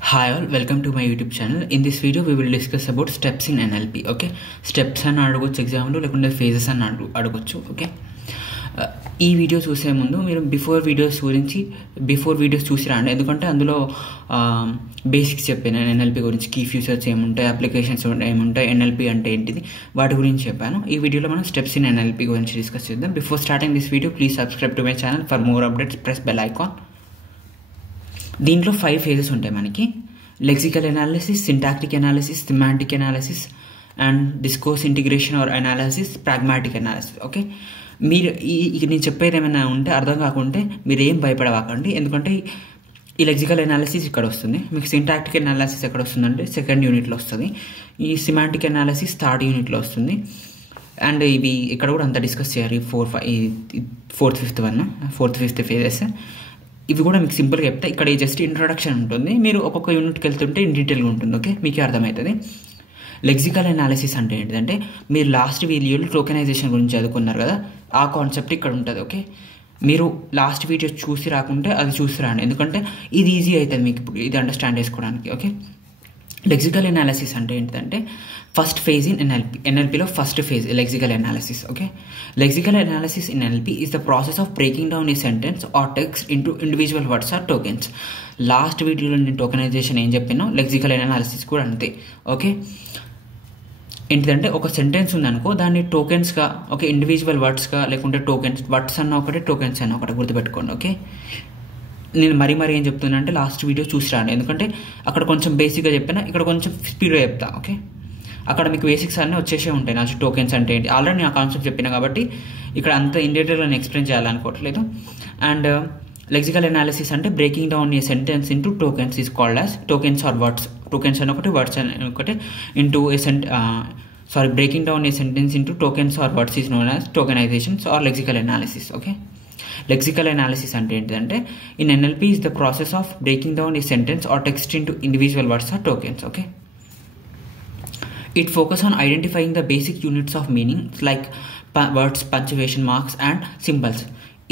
Hi all, welcome to my YouTube channel. In this video, we will discuss about steps in NLP. Okay, steps అని అడగొచ్చు ఎగ్జామ్లో, లేకుంటే phases అని అడగొచ్చు. Okay, ఈ వీడియో చూసే ముందు మీరు బిఫోర్ వీడియోస్ చూసి రండి, ఎందుకంటే అందులో బేసిక్స్ చెప్పాను. ఎన్ఎల్పి గురించి కీ ఫ్యూచర్స్ ఏముంటాయి, అప్లికేషన్స్ ఏముంటాయి, ఎన్ఎల్పి అంటే ఏంటిది, వాటి గురించి చెప్పాను. ఈ వీడియోలో మనం స్టెప్స్ ఇన్ ఎన్ఎల్పి గురించి డిస్కస్ చేద్దాం. Before starting this video, please subscribe to my channel for more updates. Press bell icon. దీంట్లో 5 ఫేజెస్ ఉంటాయి మనకి: lexical analysis, syntactic analysis, semantic analysis and discourse integration or analysis, pragmatic analysis. Okay, మీరు నేను చెప్పేది ఏమైనా ఉంటే అర్థం కాకుంటే మీరు ఏం భయపడవాకండి, ఎందుకంటే ఈ లెక్సికల్ ఎనాలిసిస్ ఇక్కడ వస్తుంది, మీకు సింటాక్టిక్ ఎనాలిసిస్ ఎక్కడ వస్తుందంటే 2nd యూనిట్లో వస్తుంది, ఈ సిమాంటిక్ ఎనాలిసిస్ 3rd యూనిట్లో వస్తుంది. అండ్ ఇవి ఇక్కడ కూడా అంతా డిస్కస్ చేయాలి. 4th 5th ఫేజెస్ ఇవి కూడా మీకు సింపుల్గా చెప్తా. ఇక్కడ జస్ట్ ఇంట్రొడక్షన్ ఉంటుంది, మీరు ఒక్కొక్క యూనిట్కి వెళ్తుంటే ఇన్ డీటెయిల్గా ఉంటుంది. ఓకే, మీకు అర్థమవుతుంది. లెక్సికల్ అనాలిసిస్ అంటే ఏంటిదంటే, మీరు లాస్ట్ వీడియోలో టోకెనైజేషన్ గురించి చదువుకున్నారు కదా, ఆ కాన్సెప్ట్ ఇక్కడ ఉంటుంది. ఓకే, మీరు లాస్ట్ వీడియో చూసి రాకుంటే అది చూసి రాండి, ఎందుకంటే ఇది ఈజీ అవుతుంది మీకు ఇప్పుడు ఇది అండర్స్టాండ్ చేసుకోవడానికి. ఓకే, లెక్సికల్ ఎనాలిసిస్ అంటే ఏంటంటే ఫస్ట్ ఫేజ్ ఇన్ ఎన్ఎల్పిలో first phase lexical analysis. Okay, lexical analysis in NLP is the process of breaking down a sentence or text into individual words or tokens. Last వీడియోలో నేను tokenization ఏం చెప్పినో lexical analysis కూడా అంతే. Okay, ఏంటిదంటే ఒక sentence ఉందనుకో, దాన్ని టోకెన్స్గా, ఓకే, ఇండివిజువల్ వర్డ్స్గా, లేకుంటే టోకెన్స్, వర్డ్స్ అన్న ఒకటి, టోకెన్స్ అన్న ఒకటి గుర్తుపెట్టుకోండి. ఓకే, నేను మరీ ఏం చెప్తున్నా అంటే లాస్ట్ వీడియో చూసి రాండి, ఎందుకంటే అక్కడ కొంచెం బేసిక్గా చెప్పినా, ఇక్కడ కొంచెం స్పీడ్గా చెప్తా. ఓకే, అక్కడ మీకు బేసిక్స్ అన్నీ వచ్చేసే ఉంటాయి. నా టోకెన్స్ అంటే ఏంటి ఆల్రెడీ నేను ఆ కాన్సెప్ట్ చెప్పినా కాబట్టి ఇక్కడ అంత ఇన్ డీటెయిల్గా నేను ఎక్స్ప్లెయిన్ చేయాలనుకోవట్లేదు. అండ్ లెక్సికల్ ఎనాలిసిస్ అంటే breaking down a sentence into tokens is called as tokens or words. Tokens అని ఒకటి, వర్డ్స్ అని ఒకటి, into a breaking down a sentence into tokens or words is known as tokenizations or lexical analysis. Okay, lexical analysis అంటే ఏంటంటే in NLP is the process of breaking down a sentence or text into individual words or tokens. Okay, it focus on identifying the basic units of meaning like words, punctuation marks and symbols.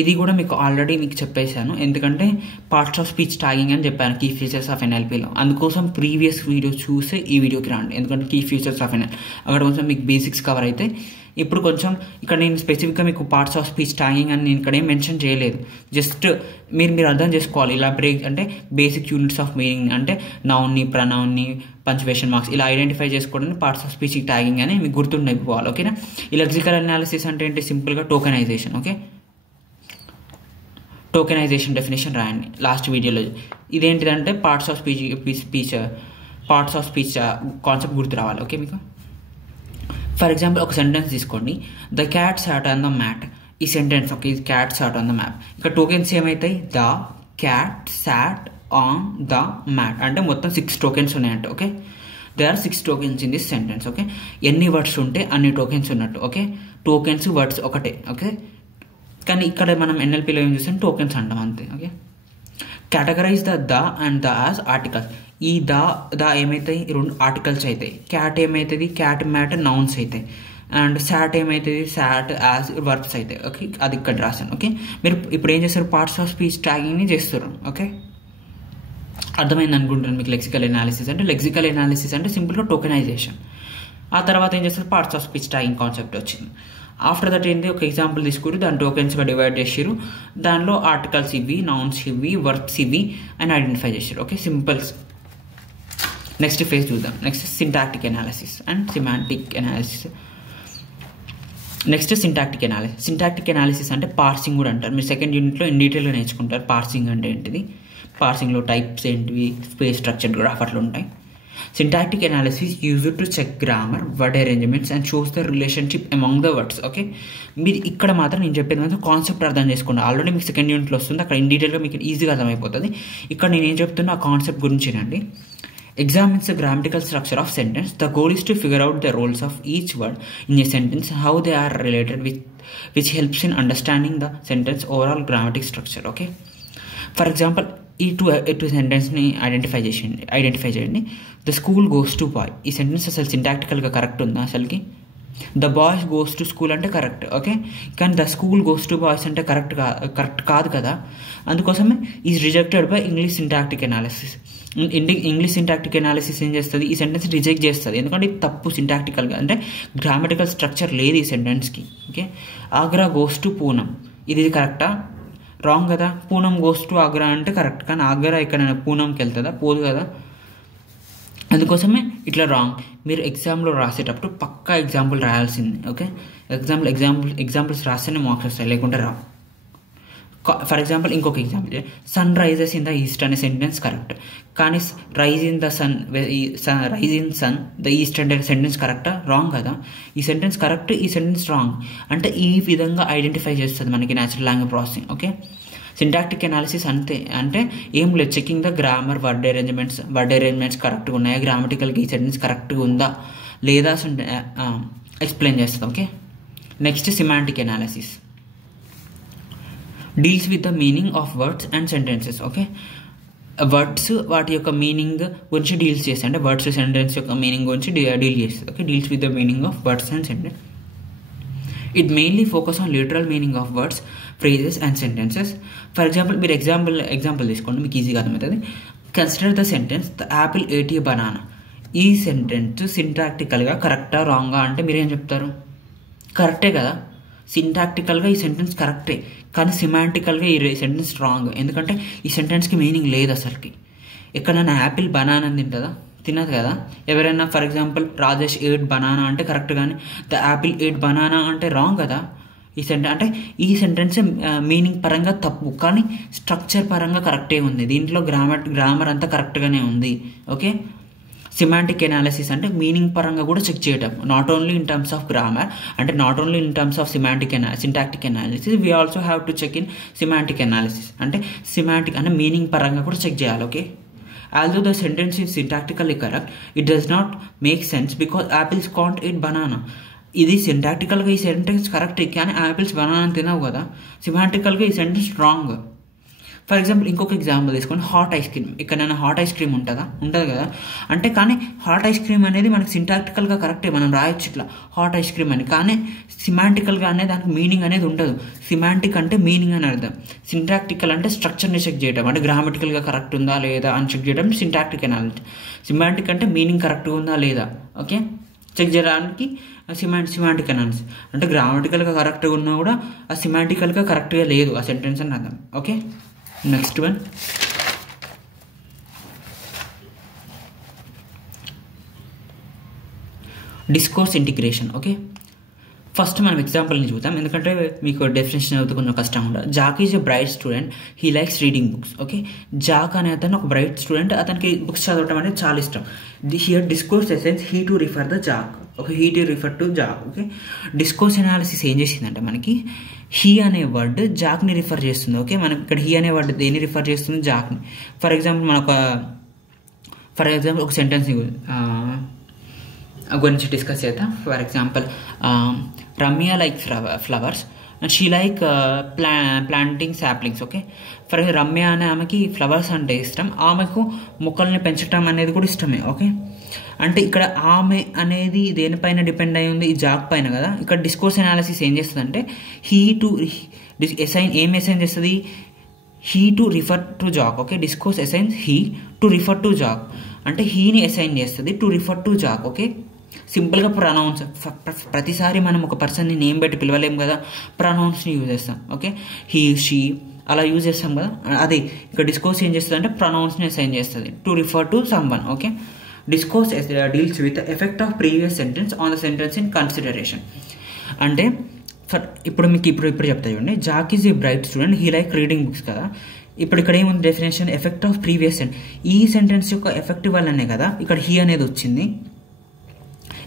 ఇది కూడా మీకు already మీకు చెప్పేశాను, ఎందుకంటే parts of speech tagging అని చెప్పాను key features of ఎన్ఎల్పిలో. అందుకోసం previous video చూసే ఈ వీడియోకి రండి, ఎందుకంటే కీ ఫీచర్స్ ఆఫ్ ఎన్ఎల్ అక్కడ కొంచెం మీకు బేసిక్స్ కవర్ అయితే. ఇప్పుడు కొంచెం ఇక్కడ నేను స్పెసిఫిక్గా మీకు పార్ట్స్ ఆఫ్ స్పీచ్ ట్యాగింగ్ అని నేను ఇక్కడ ఏం మెన్షన్ చేయలేదు, జస్ట్ మీరు అర్థం చేసుకోవాలి. ఇలా బ్రేక్ అంటే బేసిక్ యూనిట్స్ ఆఫ్ మీనింగ్ అంటే నౌన్ని, ప్రనౌన్ని, పంక్చుయేషన్ మార్క్స్ ఇలా ఐడెంటిఫై చేసుకోవడానికి పార్ట్స్ ఆఫ్ స్పీచ్ ట్యాగింగ్ అని మీకు గుర్తుండిపోవాలి. ఓకేనా, ఈ లెక్సికల్ అనాలిసిస్ అంటే ఏంటి, సింపుల్గా టోకెనైజేషన్. ఓకే, టోకెనైజేషన్ డెఫినేషన్ రాయండి లాస్ట్ వీడియోలో. ఇదేంటిదంటే పార్ట్స్ ఆఫ్ స్పీచ్ కాన్సెప్ట్ గుర్తు రావాలి. ఓకే, మీకు ఫర్ ఎగ్జాంపుల్ ఒక సెంటెన్స్ తీసుకోండి, the cat sat on the mat. ఈ సెంటెన్స్, ఓకే, ఇది cat sat on the map. ఇక్కడ టోకెన్స్ ఏమవుతాయి, the cat sat on the mat అంటే మొత్తం 6 టోకెన్స్ ఉన్నాయంట. Okay, they are 6 tokens in this sentence. Okay, ఎన్ని వర్డ్స్ ఉంటే అన్ని టోకెన్స్ ఉన్నట్టు. ఓకే, టోకెన్స్ వర్డ్స్ ఒకటే. ఓకే, కానీ ఇక్కడ మనం ఎన్ఎల్పిలో ఏం చూస్తాం, టోకెన్స్ అంటాం అంతే. Okay, categorise the and the as articles. ఈ ద ఏమవుతాయి, 2 ఆర్టికల్స్ అవుతాయి. క్యాట్ ఏమవుతుంది, క్యాట్, మ్యాట్ నౌన్స్ అవుతాయి. అండ్ సాట్ ఏమవుతుంది, సాట్ యాజ్ వర్బ్స్ అవుతాయి. ఓకే, అది ఇక్కడ రాశాను. ఓకే, మీరు ఇప్పుడు ఏం చేస్తారు, పార్ట్స్ ఆఫ్ స్పీచ్ ట్యాగింగ్ని చేస్తారు. ఓకే, అర్థమైంది అనుకుంటున్నాను మీకు లెక్సికల్ ఎనాలిసిస్ అంటే. లెక్సికల్ ఎనాలిసిస్ అంటే సింపుల్గా టోకెనైజేషన్. ఆ తర్వాత ఏం చేస్తారు, parts of speech tagging concept వచ్చింది. ఆఫ్టర్ దట్ ఏంటి, ఒక ఎగ్జాంపుల్ తీసుకుని దాని టోకెన్స్గా డివైడ్ చేసారు, దానిలో ఆర్టికల్స్ ఇవి, నౌన్స్ ఇవి, వర్బ్స్ ఇవి అని ఐడెంటిఫై చేశారు. ఓకే, సింపుల్స్. నెక్స్ట్ ఫేజ్ చూద్దాం. Next syntactic analysis and semantic analysis. Next syntactic analysis అంటే పార్సింగ్ కూడా అంటారు. మీరు 2nd యూనిట్లో ఇన్ డీటెయిల్గా నేర్చుకుంటారు పార్సింగ్ అంటే ఏంటిది, పార్సింగ్లో టైప్స్ ఏంటివి, స్పేస్ స్ట్రక్చర్డ్ గ్రాఫ్ అట్లా ఉంటాయి. Syntactic analysis used to check grammar, word arrangements and shows the relationship among the words. Okay, మీరు ఇక్కడ మాత్రం నేను చెప్పేది మాత్రం కాన్సెప్ట్ అర్థం చేసుకోండి. ఆల్రెడీ మీకు 2nd యూనిట్లో వస్తుంది, అక్కడ ఇన్ డీటెయిల్గా మీకు ఈజీగా అర్థమైపోతుంది. ఇక్కడ నేను ఏం చెప్తున్నా ఆ concept గురించేనండి. Examines the grammatical structure of sentence. The goal is to figure out the roles of each word in a sentence, how they are related, which helps in understanding the sentence overall grammatic structure. Okay, for example ఈ two సెంటెన్స్ని identify చేయండి. The school goes to boy. ఈ sentence అసలు సింటాక్టికల్గా correct ఉందా అసలుకి? The boys goes to school అంటే correct, okay. కానీ the school goes to boys అంటే కరెక్ట్ కాదు కదా. అందుకోసమే is rejected by English syntactic analysis. English syntactic analysis ఏం చేస్తుంది, ఈ సెంటెన్స్ రిజెక్ట్ చేస్తుంది. ఎందుకంటే ఇది తప్పు సింటాక్టికల్గా, అంటే గ్రామటికల్ స్ట్రక్చర్ లేదు ఈ సెంటెన్స్కి, okay. Agra goes to Poonam, ఇది కరెక్టా? రాంగ్ కదా. పూనం గోస్ టు ఆగ్రా అంటే కరెక్ట్, కానీ ఆగ్రా ఎక్కడైనా పూనంకి వెళ్తుందా? పోదు కదా. అందుకోసమే ఇట్లా రాంగ్. మీరు ఎగ్జామ్లో రాసేటప్పుడు పక్కా ఎగ్జాంపుల్ రాయాల్సింది, ఓకే. ఎగ్జాంపుల్స్ రాస్తేనే మార్క్స్ వస్తాయి, లేకుంటే రావు. ఫర్ ఎగ్జాంపుల్ ఇంకొక example, sun rises in the east అనే సెంటెన్స్ కరెక్ట్, కానీ rise in sun the east అంటే సెంటెన్స్ కరెక్టా? రాంగ్ కదా. ఈ సెంటెన్స్ కరెక్ట్, ఈ సెంటెన్స్ రాంగ్. అంటే ఈ విధంగా ఐడెంటిఫై చేస్తుంది మనకి natural language processing, okay. Syntactic analysis అంతే, అంటే ఏం లేదు, checking the grammar, word arrangements కరెక్ట్గా ఉన్నాయా, గ్రామటికల్గా ఈ సెంటెన్స్ కరెక్ట్గా ఉందా లేదా ఎక్స్ప్లెయిన్ చేస్తుంది, okay. Next semantic analysis deals with the meaning of words and sentences, okay. Words వాటి యొక్క మీనింగ్ గురించి డీల్స్ చేస్తాయి, అంటే వర్డ్స్ సెంటెన్స్ యొక్క మీనింగ్ గురించి డీల్ చేస్తుంది, okay. Deals with the meaning of words and sentence. It mainly focus on literal meaning of words, phrases and sentences. For example మీరు example తీసుకోండి, మీకు ఈజీగా అర్థమవుతుంది. Consider the sentence the apple ate a banana. ఈ sentence సింటాక్టికల్గా కరెక్టా రాంగా అంటే మీరేం చెప్తారు? కరెక్టే కదా. సింటాక్టికల్గా ఈ సెంటెన్స్ కరెక్టే, కానీ సిమాంటికల్గా ఈ సెంటెన్స్ రాంగ్. ఎందుకంటే ఈ సెంటెన్స్కి మీనింగ్ లేదు అసలుకి. ఎక్కడైనా యాపిల్ బనానా తింటుందా? తినదు కదా. ఎవరైనా for example Rajesh ate banana అంటే కరెక్ట్, కానీ ద యాపిల్ ఏట్ బనానా అంటే రాంగ్ కదా. ఈ సెంటెన్స్ మీనింగ్ పరంగా తప్పు, కానీ స్ట్రక్చర్ పరంగా కరెక్టే ఉంది. దీంట్లో గ్రామర్ అంతా కరెక్ట్గానే ఉంది, ఓకే. సిమాంటిక్ ఎనాలిసిస్ అంటే మీనింగ్ పరంగా కూడా చెక్ చేయటం, not only in terms of grammar, అంటే not only in terms of syntactic analysis, we also have to check in semantic analysis. అంటే సిమాంటిక్ అంటే మీనింగ్ పరంగా కూడా చెక్ చేయాలి, okay. Although the sentence is syntactically correct, it does not make sense because apples can't eat banana. ఇది సింటాక్టికల్గా ఈ sentence correct, కానీ apples banana తినవు కదా. సిమాంటికల్గా ఈ సెంటెన్స్ రాంగ్. ఫర్ ఎగ్జాంపుల్ ఇంకొక ఎగ్జాంపుల్ తీసుకోండి, హాట్ ఐస్ క్రీమ్. ఎక్కడైనా హాట్ ఐస్ క్రీమ్ ఉంటుంది కదా. అంటే కానీ హాట్ ఐస్ క్రీమ్ అనేది మనకి సింటాక్టికల్గా కరెక్టే, మనం రాయొచ్చు ఇట్లా హాట్ ఐస్ క్రీమ్ అని, కానీ సిమాంటికల్గా అనేది దానికి మీనింగ్ అనేది ఉండదు. సిమాంటిక్ అంటే మీనింగ్ అని అర్థం, సింటాక్టికల్ అంటే స్ట్రక్చర్ని చెక్ చేయడం, అంటే గ్రామటికల్గా కరెక్ట్ ఉందా లేదా అని చెక్ చేయడం సింటాక్టిక్ అనాలిసిస్. సిమాంటిక్ అంటే మీనింగ్ కరెక్ట్గా ఉందా లేదా, ఓకే, చెక్ చేయడానికి సిమాంటిక్ అనాలిసిస్. అంటే గ్రామటికల్గా కరెక్ట్గా ఉన్నా కూడా ఆ సిమాంటికల్గా కరెక్ట్గా లేదు ఆ సెంటెన్స్ అని అర్థం, okay. Next one, discourse integration, okay. First మనం ఎగ్జాంపుల్ని చూద్దాం, ఎందుకంటే మీకు డెఫినేషన్ అవుతుంది కొంచెం కష్టం కూడా. Jack is a bright student, he likes reading books, okay. Jack అనే అతను ఒక బ్రైట్ స్టూడెంట్, అతనికి బుక్స్ చదవటం అనేది చాలా ఇష్టం. Here discourse essence he to refer the Jack, okay. He to refer to Jack, okay. Discourse analysis ఏం చేసిందంటే మనకి హీ అనే వర్డ్ జాక్ని రిఫర్ చేస్తుంది, ఓకే. మనకి ఇక్కడ హీ అనే వర్డ్ దేన్ని రిఫర్ చేస్తుంది? జాక్ని. ఫర్ ఎగ్జాంపుల్ ఒక సెంటెన్స్ గురించి డిస్కస్ చేద్దాం. For example Ramya like flowers and she like planting saplings, okay. For Ramya అనే ఆమెకి ఫ్లవర్స్ అంటే ఇష్టం, ఆమెకు మొక్కల్ని పెంచడం అనేది కూడా ఇష్టమే, ఓకే. అంటే ఇక్కడ ఆమె అనేది దేనిపైన డిపెండ్ అయి ఉంది? ఈ జాక్ పైన కదా. ఇక్కడ డిస్కోర్స్ అనాలిసిస్ ఏం చేస్తుంది అంటే ఏం అసైన్ చేస్తుంది? He to refer to Jack, okay. Discourse assigns he to refer to Jack, అంటే హీని అసైన్ చేస్తుంది to refer to Jack, okay. సింపుల్గా ప్రొనౌన్స్, ప్రతిసారి మనం ఒక పర్సన్ని నేమ్ పెట్టి పిలవలేం కదా, ప్రొనౌన్స్ని యూజ్ చేస్తాం, ఓకే. హీ షీ అలా యూజ్ చేస్తాం కదా. అదే ఇక్కడ డిస్కోర్స్ ఏం చేస్తుంది అంటే ప్రొనౌన్స్ని అసైన్ చేస్తుంది to refer to someone, okay. Discourse deals with effect of previous sentence on the sentence in consideration. అంటే ఇప్పుడు చెప్తా చూడండి, Jack is a bright student, he like reading books కదా. ఇప్పుడు ఇక్కడ ఏముంది definition? Effect of previous sentence. ఈ sentence యొక్క ఎఫెక్ట్ వల్లనే కదా ఇక్కడ హీ అనేది వచ్చింది.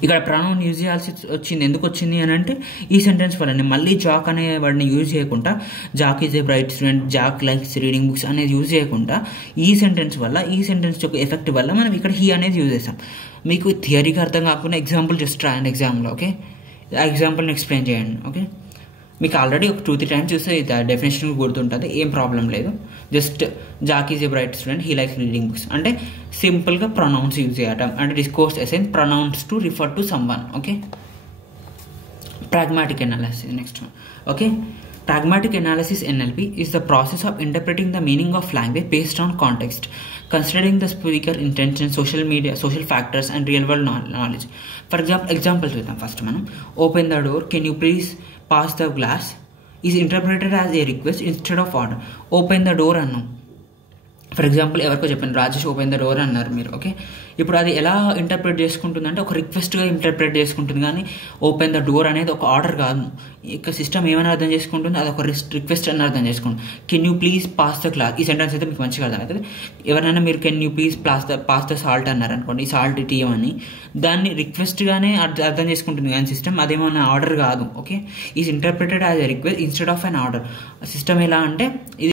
ఇక్కడ ప్రొనౌన్ యూజ్ చేయాల్సి వచ్చింది. ఎందుకు వచ్చింది అని అంటే ఈ సెంటెన్స్ వల్లనే. మళ్ళీ జాక్ అనే వర్డ్ని యూజ్ చేయకుండా Jack is a bright student, Jack likes reading books అనేది యూజ్ చేయకుండా ఈ సెంటెన్స్ యొక్క ఎఫెక్ట్ వల్ల మనం ఇక్కడ హీ అనేది యూజ్ చేస్తాం. మీకు థియరీగా అర్థం కాకుండా ఎగ్జాంపుల్ జస్ట్ రాయండి ఎగ్జామ్లో, ఓకే. ఆ ఎగ్జాంపుల్ని ఎక్స్ప్లెయిన్ చేయండి, ఓకే. మీకు ఆల్రెడీ ఒక 2-3 టైమ్స్ చూస్తే డెఫినేషన్ గుర్తుంటుంది, ఏం ప్రాబ్లం లేదు. Just Jack is a bright student, he likes reading books అంటే సింపుల్గా ప్రొనౌన్స్ యూజ్ చేయటం, అంటే discourse assign pronouns to refer to someone, okay. Pragmatic analysis, next one. Okay, pragmatic analysis NLP is the process of interpreting the meaning of language based on context, considering the speaker intention, social factors and real world knowledge. For example చూద్దాం. First మనం open the door, can you please pass the glass is interpreted as a request instead of order. Open the door అన్నాం. For example ఎవరికో చెప్పాను, Rajesh open the door అన్నారు మీరు. Okay, ఇప్పుడు అది ఎలా ఇంటర్ప్రిట్ చేసుకుంటుంది అంటే ఒక రిక్వెస్ట్గా ఇంటర్ప్రిట్ చేసుకుంటుంది, కానీ ఓపెన్ ద డోర్ అనేది ఒక ఆర్డర్ కాదు. ఇక సిస్టమ్ ఏమైనా అర్థం చేసుకుంటుంది, అది ఒక రిక్వెస్ట్ అని అర్థం చేసుకుంటుంది. Can you please pass the class, ఈ సెంటెన్స్ అయితే మీకు మంచిగా అర్థం అవుతుంది. ఎవరైనా మీరు can you please pass the salt అన్నారు అనుకోండి, ఈ సాల్ట్ ఇటీయమని, దాన్ని రిక్వెస్ట్గానే అర్థం చేసుకుంటుంది కానీ సిస్టమ్ అదేమన్నా ఆర్డర్ కాదు. Okay, is interpreted as a request instead of an order. System ఎలా అంటే ఇది